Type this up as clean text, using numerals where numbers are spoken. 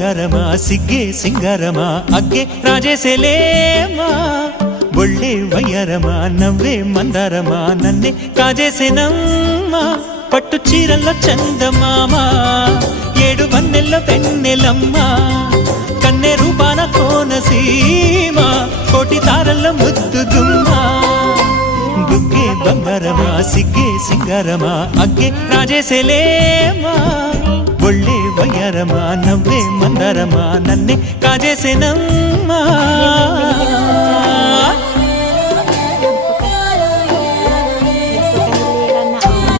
ಬಂಗಾರಮ ಸಿಗ್ಗೆ ಸಿಂಗಾರಮ ಅಗ್ಗೆ ರಾಜೇಸೆಲೇಮಾ ಒಳ್ಳೆ ವಯ್ಯಾರಮ ನವ್ವే మందారమ నన్నే కాజేసేనమ్మా పట్టు చీరల్లో చందమామ ఏడు వన్నెల్లో వెన్నెలమ్మ కన్నె రూపాన కోనసీమ కోటి తారల్లో ముద్దుగుమ్మ బుగ్గే బంగారమ సిగ్గే సింగారమ అగ్గే రాజేసెలేమా ఒళ్ళే వయ్యారమ నవ్వే మందారమ నన్నే కాజేసేనమ్మా